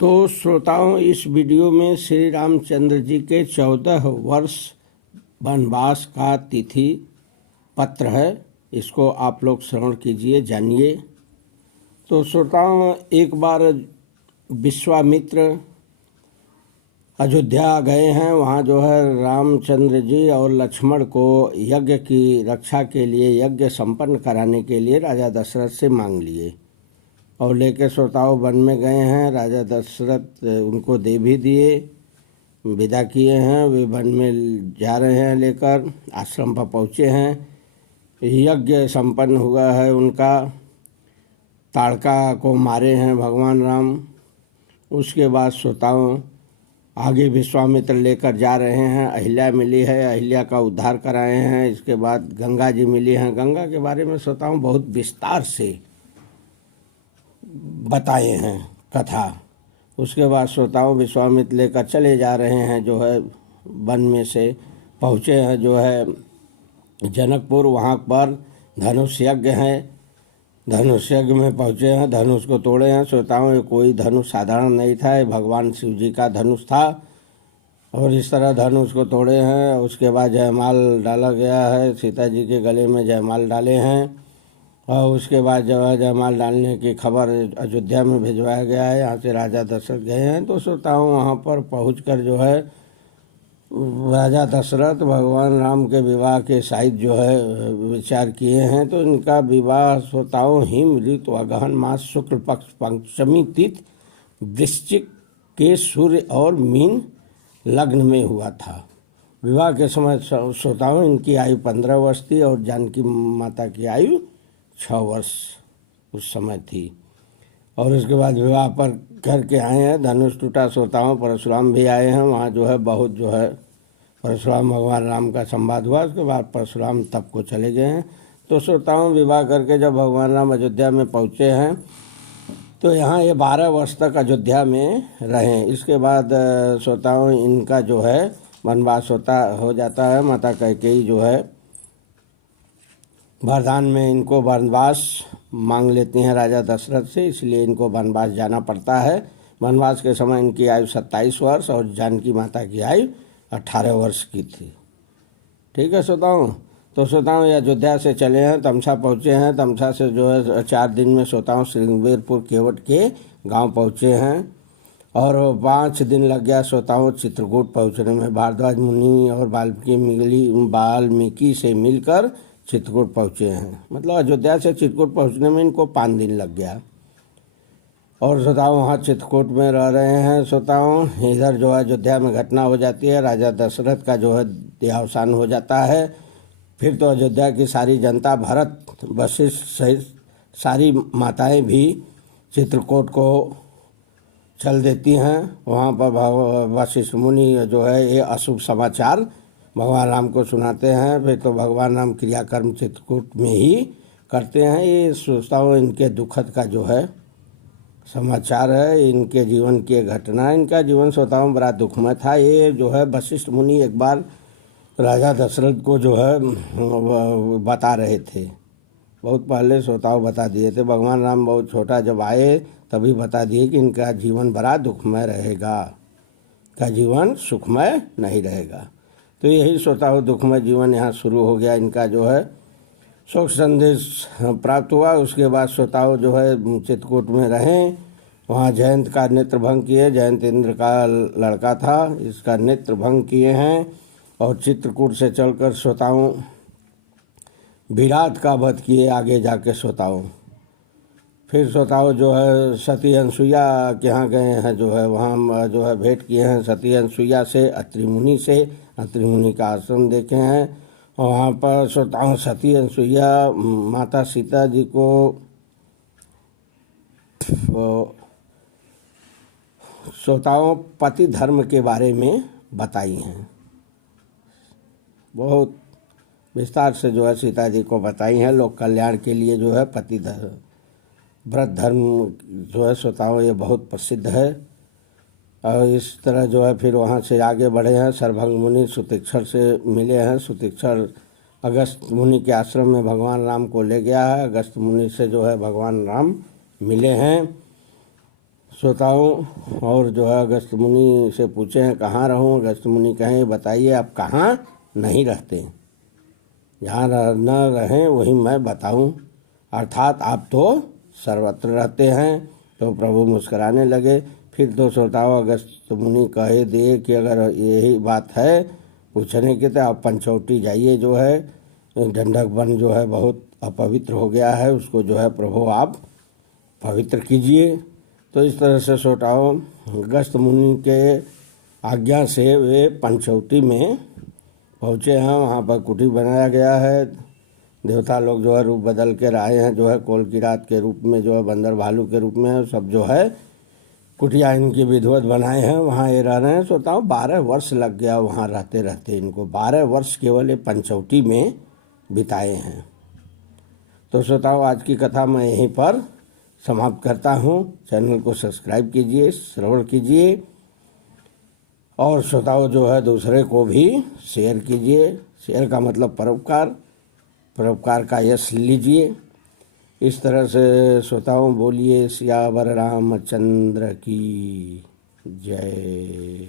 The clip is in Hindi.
तो श्रोताओं, इस वीडियो में श्री रामचंद्र जी के 14 वर्ष वनवास का तिथि पत्र है। इसको आप लोग श्रवण कीजिए, जानिए। तो श्रोताओं, एक बार विश्वामित्र अयोध्या गए हैं। वहाँ जो है रामचंद्र जी और लक्ष्मण को यज्ञ की रक्षा के लिए, यज्ञ संपन्न कराने के लिए राजा दशरथ से मांग लिए और लेकर श्रोताओं वन में गए हैं। राजा दशरथ उनको दे भी दिए, विदा किए हैं। वे वन में जा रहे हैं, लेकर आश्रम पर पहुँचे हैं। यज्ञ संपन्न हुआ है उनका, ताड़का को मारे हैं भगवान राम। उसके बाद श्रोताओं आगे विश्वामित्र लेकर जा रहे हैं। अहिल्या मिली है, अहिल्या का उद्धार कराए हैं। इसके बाद गंगा जी मिली हैं। गंगा के बारे में श्रोताओं बहुत विस्तार से बताए हैं कथा। उसके बाद श्रोताओं विश्वामित्र लेकर चले जा रहे हैं, जो है वन में से पहुँचे हैं जो है जनकपुर। वहाँ पर धनुष यज्ञ है। धनुष यज्ञ में पहुँचे हैं, धनुष को तोड़े हैं। श्रोताओं, ये कोई धनुष साधारण नहीं था, ये भगवान शिव जी का धनुष था। और इस तरह धनुष को तोड़े हैं। उसके बाद जयमाल डाला गया है, सीता जी के गले में जयमाल डाले हैं। और उसके बाद जो है जयमाल डालने की खबर अयोध्या में भिजवाया गया है। यहाँ से राजा दशरथ गए हैं। तो श्रोताओं वहाँ पर पहुँचकर जो है राजा दशरथ भगवान राम के विवाह के शायद जो है विचार किए हैं। तो इनका विवाह श्रोताओं हिम ऋतु अगहन मास शुक्ल पक्ष पंचमी तिथि वृश्चिक के सूर्य और मीन लग्न में हुआ था। विवाह के समय श्रोताओं इनकी आयु 15 वर्ष थी और जानकी माता की आयु 6 वर्ष उस समय थी। और उसके बाद विवाह पर करके आए हैं। धनुष टूटा श्रोताओं, परशुराम भी आए हैं। वहाँ जो है बहुत जो है परशुराम भगवान राम का संवाद हुआ। उसके बाद परशुराम तप को चले गए हैं। तो श्रोताओं विवाह करके जब भगवान राम अयोध्या में पहुँचे हैं तो यहाँ ये 12 वर्ष तक अयोध्या में रहे। इसके बाद श्रोताओं इनका जो है वनवास हो जाता है। माता कैकेयी जो है वरदान में इनको वनवास मांग लेती हैं राजा दशरथ से, इसलिए इनको वनवास जाना पड़ता है। वनवास के समय इनकी आयु 27 वर्ष और जानकी माता की आयु 18 वर्ष की थी। ठीक है श्रोताओं। तो श्रोताओं ये अयोध्या से चले हैं, तमसा पहुँचे हैं। तमसा से जो है 4 दिन में श्रोताओं श्रृंगेरपुर केवट के गांव पहुँचे हैं। और 5 दिन लग गया श्रोताओं चित्रकूट पहुँचने में। भारद्वाज मुनि और वाल्मीकि से मिलकर चित्रकूट पहुँचे हैं। मतलब अयोध्या से चित्रकूट पहुँचने में इनको 5 दिन लग गया। और श्रोताओं वहाँ चित्रकूट में रह रहे हैं। श्रोताओं इधर जो है अयोध्या में घटना हो जाती है, राजा दशरथ का जो है देहावसान हो जाता है। फिर तो अयोध्या की सारी जनता, भरत वशिष्ठ सहित सारी माताएं भी चित्रकूट को चल देती हैं। वहाँ पर वशिष्ठ मुनि जो है ये अशुभ समाचार भगवान राम को सुनाते हैं। फिर तो भगवान राम क्रियाकर्म चित्रकूट में ही करते हैं। ये श्रोताओं इनके दुखद का जो है समाचार है, इनके जीवन की घटना। इनका जीवन श्रोताओं बड़ा दुखमय था। ये जो है वशिष्ठ मुनि एक बार राजा दशरथ को जो है बता रहे थे, बहुत पहले श्रोताओं बता दिए थे। भगवान राम बहुत छोटा जब आए तभी बता दिए कि इनका जीवन बड़ा दुखमय रहेगा, का जीवन सुखमय नहीं रहेगा। तो यही श्रोताओं दुखमय जीवन यहाँ शुरू हो गया। इनका जो है शोक संदेश प्राप्त हुआ। उसके बाद श्रोताओं जो है चित्रकूट में रहें। वहाँ जयंत का नेत्र भंग किए। जयंत इंद्र का लड़का था, इसका नेत्र भंग किए हैं। और चित्रकूट से चलकर श्रोताओं विराट का वध किए आगे जाके श्रोताओं। फिर श्रोताओं जो है सती अनसुईया के यहाँ गए हैं, जो है वहाँ जो है भेंट किए हैं सती अनसुईया से, अत्रि मुनि से। अत्रि मुनि का आश्रम देखे हैं। और वहाँ पर श्रोताओं सती अनसुईया माता सीता जी को श्रोताओं पति धर्म के बारे में बताई हैं। बहुत विस्तार से जो है सीता जी को बताई हैं। लोक कल्याण के लिए जो है पति धर्म, व्रत धर्म जो है श्रोताओं ये बहुत प्रसिद्ध है। और इस तरह जो है फिर वहाँ से आगे बढ़े हैं। सर्वभंग मुनि सुतीक्षर से मिले हैं। सुतीक्षर अगस्त मुनि के आश्रम में भगवान राम को ले गया है। अगस्त मुनि से जो है भगवान राम मिले हैं। श्रोताओं और जो है अगस्त मुनि से पूछे हैं कहाँ रहूं। अगस्त मुनि कहें बताइए आप कहाँ नहीं रहते, जहाँ न रहें वहीं मैं बताऊं, अर्थात आप तो सर्वत्र रहते हैं। तो प्रभु मुस्कुराने लगे। फिर तो श्रोताओं अगस्त मुनि कहे दे कि अगर यही बात है पूछने की तो आप पंचवटी जाइए, जो है डंडक वन जो है बहुत अपवित्र हो गया है, उसको जो है प्रभु आप पवित्र कीजिए। तो इस तरह से श्रोताओं अगस्त मुनि के आज्ञा से वे पंचवटी में पहुँचे हैं। वहाँ पर कुटी बनाया गया है। देवता लोग जो है रूप बदल के आए हैं, जो है कोल की रात के रूप में, जो है बंदर भालू के रूप में, सब जो है कुटिया इनकी विधिवत बनाए हैं। वहाँ ये रह रहे हैं। श्रोताओं 12 वर्ष लग गया वहाँ रहते रहते इनको, 12 वर्ष केवल ये पंचवटी में बिताए हैं। तो श्रोताओं आज की कथा मैं यहीं पर समाप्त करता हूँ। चैनल को सब्सक्राइब कीजिए, श्रवण कीजिए और श्रोताओं जो है दूसरे को भी शेयर कीजिए। शेयर का मतलब परोपकार, परोपकार का यश लीजिए। इस तरह से श्रोताओं बोलिए सियावर रामचंद्र की जय।